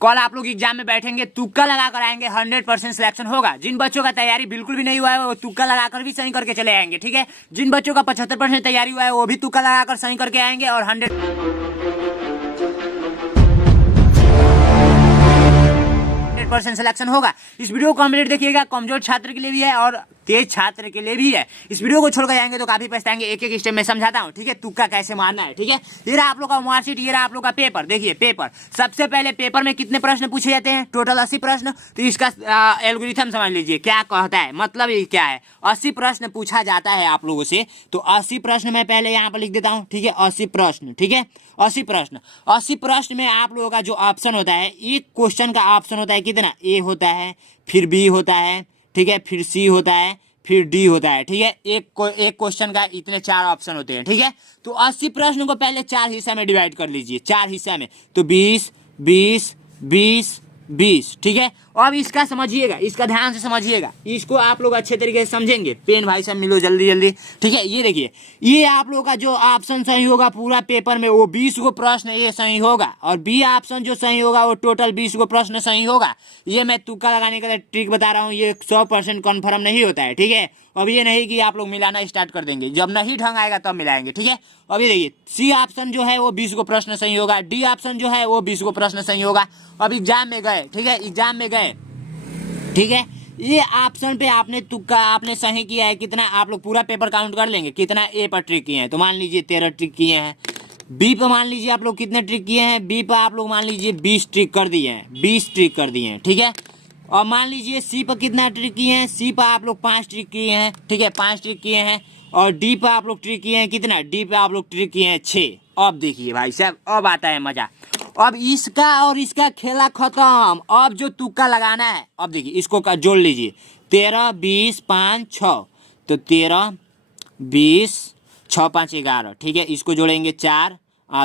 कल आप लोग एग्जाम में बैठेंगे, तुक्का लगा कर आएंगे, 100% सिलेक्शन होगा। जिन बच्चों का तैयारी बिल्कुल भी नहीं हुआ है वो तुक्का लगाकर भी सही करके चले आएंगे, ठीक है। जिन बच्चों का 75% तैयारी हुआ है वो भी तुक्का लगाकर सही करके आएंगे और 100% सिलेक्शन होगा। इस वीडियो को कंप्लीट देखिएगा, कमजोर छात्र के लिए भी है और तेज छात्र के लिए भी है। इस वीडियो को छोड़कर जाएंगे तो काफी पछताएंगे। एक एक स्टेप में समझाता हूँ, ठीक है, तुक्का कैसे मारना है, ठीक है। ये रहा आप लोग का मार्कशीट, ये रहा आप लोग का पेपर। देखिए पेपर, सबसे पहले पेपर में कितने प्रश्न पूछे जाते हैं? टोटल 80 प्रश्न। तो इसका एल्गोरिथम समझ लीजिए क्या कहता है, मतलब ये क्या है। 80 प्रश्न पूछा जाता है आप लोगों से, तो 80 प्रश्न मैं पहले यहाँ पर लिख देता हूँ, ठीक है। 80 प्रश्न, ठीक है, 80 प्रश्न। 80 प्रश्न में आप लोगों का जो ऑप्शन होता है, एक क्वेश्चन का ऑप्शन होता है कितना? ए होता है, फिर बी होता है, ठीक है, फिर सी होता है, फिर डी होता है, ठीक है। एक क्वेश्चन का इतने 4 ऑप्शन होते हैं, ठीक है। तो 80 प्रश्न को पहले 4 हिस्सा में डिवाइड कर लीजिए, 4 हिस्सा में। तो 20 20 20 20, ठीक है। अब इसका समझिएगा, इसका ध्यान से समझिएगा, इसको आप लोग अच्छे तरीके से समझेंगे। पेन भाई साहब मिलो जल्दी जल्दी, ठीक है। ये देखिए, ये आप लोग का जो ऑप्शन सही होगा पूरा पेपर में वो 20 गो प्रश्न ये सही होगा, और बी ऑप्शन जो सही होगा वो टोटल 20 गो प्रश्न सही होगा। ये मैं तुक्का लगाने का ट्रिक बता रहा हूँ, ये 100% कन्फर्म नहीं होता है, ठीक है। अब ये नहीं कि आप लोग मिलाना स्टार्ट कर देंगे, जब नहीं ढंग आएगा तब मिलाएंगे, ठीक है। अभी देखिए, सी ऑप्शन जो है वो 20 गो प्रश्न सही होगा, डी ऑप्शन जो है वो 20 गो प्रश्न सही होगा। अब एग्जाम में गए, ठीक है, एग्जाम में गए, ठीक है। ये ऑप्शन पे आपने तुक्का आपने सही किया है कितना, आप लोग पूरा पेपर काउंट कर लेंगे कितना ए पर ट्रिक किए हैं। तो मान लीजिए 13 ट्रिक किए हैं। बी पे मान लीजिए आप लोग कितने ट्रिक किए हैं, बी पे आप लोग मान लीजिए 20 ट्रिक कर दिए हैं, 20 ट्रिक कर दिए हैं, ठीक है। और मान लीजिए सी पर कितना ट्रिक किए हैं, सी पर आप लोग 5 ट्रिक किए हैं, ठीक है, 5 ट्रिक किए हैं। और डी पर आप लोग ट्रिक किए हैं कितना, डी पे आप लोग ट्रिक किए हैं 6। अब देखिए भाई साहब, अब आता है मजा। अब इसका और इसका खेला खत्म। अब जो तुक्का लगाना है, अब देखिए इसको जोड़ लीजिए, 13 20 5 6, तो 13 20 6 5 11, ठीक है। इसको जोड़ेंगे 4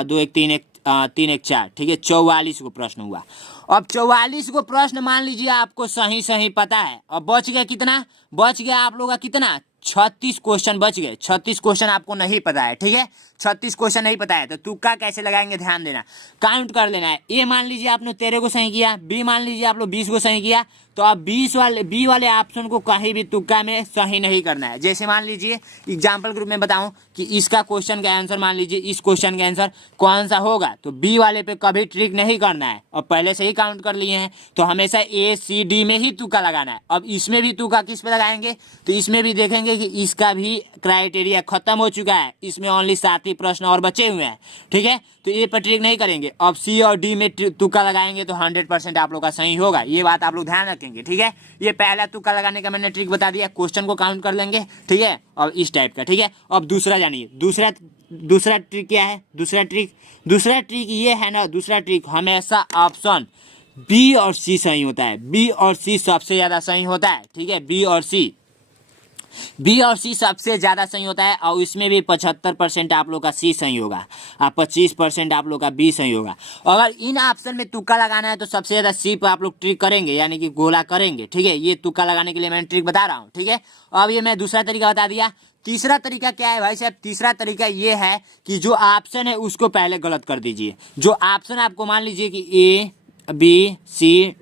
2 1 3 1 3 1 4, ठीक है। 44 को प्रश्न हुआ। अब 44 को प्रश्न मान लीजिए आपको सही सही पता है। अब बच गया कितना, बच गया आप लोग का कितना, 36 क्वेश्चन बच गए। 36 क्वेश्चन आपको नहीं पता है, ठीक है, 36 क्वेश्चन नहीं पता है। तो तुक्का कैसे लगाएंगे ध्यान देना, काउंट कर लेना है। ए मान लीजिए आपने 13 को सही किया, बी मान लीजिए आप लोग 20 को सही किया, तो आप 20 वाले बी वाले ऑप्शन को कहीं भी तुक्का में सही नहीं करना है। जैसे मान लीजिए एग्जाम्पल के रूप में बताऊं कि इसका क्वेश्चन का आंसर, मान लीजिए इस क्वेश्चन का आंसर कौन सा होगा, तो बी वाले पे कभी ट्रिक नहीं करना है। और पहले से ही काउंट कर लिए हैं तो हमेशा ए सी डी में ही तुक्का लगाना है। अब इसमें भी तुक्का किस पे लगाएंगे, तो इसमें भी देखेंगे कि इसका भी क्राइटेरिया खत्म हो चुका है, इसमें ओनली 7 ही प्रश्न और बचे हुए हैं, ठीक है। तो ए पर ट्रिक नहीं करेंगे। अब सी और डी में तुक्का लगाएंगे तो 100% आप लोग का सही होगा। ये बात आप लोग ध्यान रखेंगे, ठीक है। ये पहला तुक्का लगाने का मैंने ट्रिक बता दिया, क्वेश्चन को काउंट कर लेंगे, ठीक है। और इस टाइप का, ठीक है। अब दूसरा जानिए, दूसरा ट्रिक क्या है। दूसरा ट्रिक ये है ना, दूसरा ट्रिक हमेशा ऑप्शन बी और सी सही होता है। बी और सी सबसे ज्यादा सही होता है, ठीक है। बी और सी सबसे ज्यादा सही होता है। और इसमें भी 75% आप लोग का सी सही होगा और 25% आप लोग का बी सही होगा। अगर इन ऑप्शन में तुक्का लगाना है तो सबसे ज्यादा सी पे आप लोग ट्रिक करेंगे, यानी कि गोला करेंगे, ठीक है। ये तुक्का लगाने के लिए मैंने ट्रिक बता रहा हूँ, ठीक है। अब ये मैं दूसरा तरीका बता दिया। तीसरा तरीका क्या है भाई साहब, तीसरा तरीका ये है कि जो ऑप्शन है उसको पहले गलत कर दीजिए। जो ऑप्शन आपको मान लीजिए कि ए बी सी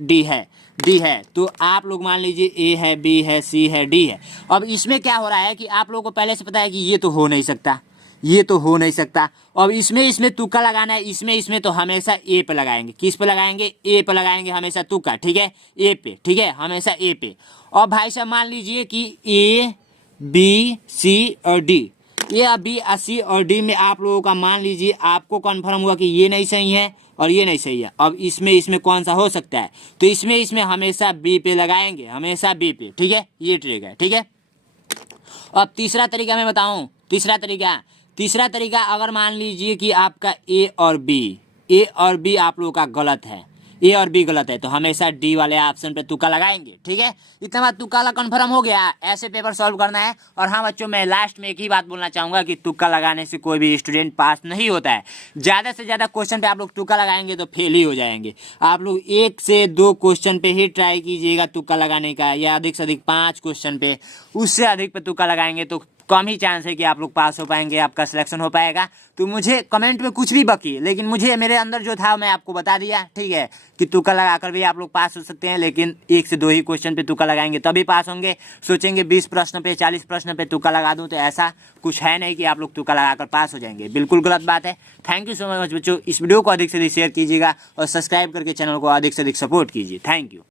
डी है, तो आप लोग मान लीजिए ए है, बी है, सी है, डी है। अब इसमें क्या हो रहा है कि आप लोगों को पहले से पता है कि ये तो हो नहीं सकता, ये तो हो नहीं सकता। अब इसमें तुक्का लगाना है, इसमें तो हमेशा ए पे लगाएंगे। किस पे लगाएंगे, ए पे लगाएंगे हमेशा तुक्का, ठीक है, ए पे, ठीक है, हमेशा ए पे। और भाई साहब मान लीजिए कि ए बी सी और डी, ये बी सी और डी में आप लोगों का मान लीजिए आपको कन्फर्म हुआ कि ये नहीं सही है और ये नहीं सही है। अब इसमें कौन सा हो सकता है, तो इसमें हमेशा बी पे लगाएंगे, हमेशा बी पे, ठीक है। ये ट्रिक है, ठीक है। अब तीसरा तरीका मैं बताऊं, तीसरा तरीका अगर मान लीजिए कि आपका ए और बी आप लोगों का गलत है, ए और बी गलत है, तो हमेशा डी वाले ऑप्शन पे तुक्का लगाएंगे, ठीक है। इतना बात तुक्का कन्फर्म हो गया, ऐसे पेपर सॉल्व करना है। और हाँ बच्चों, मैं लास्ट में एक ही बात बोलना चाहूँगा कि तुक्का लगाने से कोई भी स्टूडेंट पास नहीं होता है। ज़्यादा से ज़्यादा क्वेश्चन पे आप लोग तुक्का लगाएंगे तो फेल ही हो जाएंगे। आप लोग 1 से 2 क्वेश्चन पे ही ट्राई कीजिएगा तुक्का लगाने का, या अधिक से अधिक 5 क्वेश्चन पे, उससे अधिक पे तुक्का लगाएंगे तो कम ही चांस है कि आप लोग पास हो पाएंगे, आपका सिलेक्शन हो पाएगा। तो मुझे कमेंट में कुछ भी बकी, लेकिन मुझे मेरे अंदर जो था मैं आपको बता दिया, ठीक है, कि तुक्का लगाकर भी आप लोग पास हो सकते हैं, लेकिन 1 से 2 ही क्वेश्चन पे तुक्का लगाएंगे तभी पास होंगे। सोचेंगे 20 प्रश्न पे 40 प्रश्न पे तुक्का लगा दूं, तो ऐसा कुछ है नहीं कि आप लोग तुक्का लगाकर पास हो जाएंगे, बिल्कुल गलत बात है। थैंक यू सो मच बच्चों, इस वीडियो को अधिक से अधिक शेयर कीजिएगा और सब्सक्राइब करके चैनल को अधिक से अधिक सपोर्ट कीजिए। Thank you.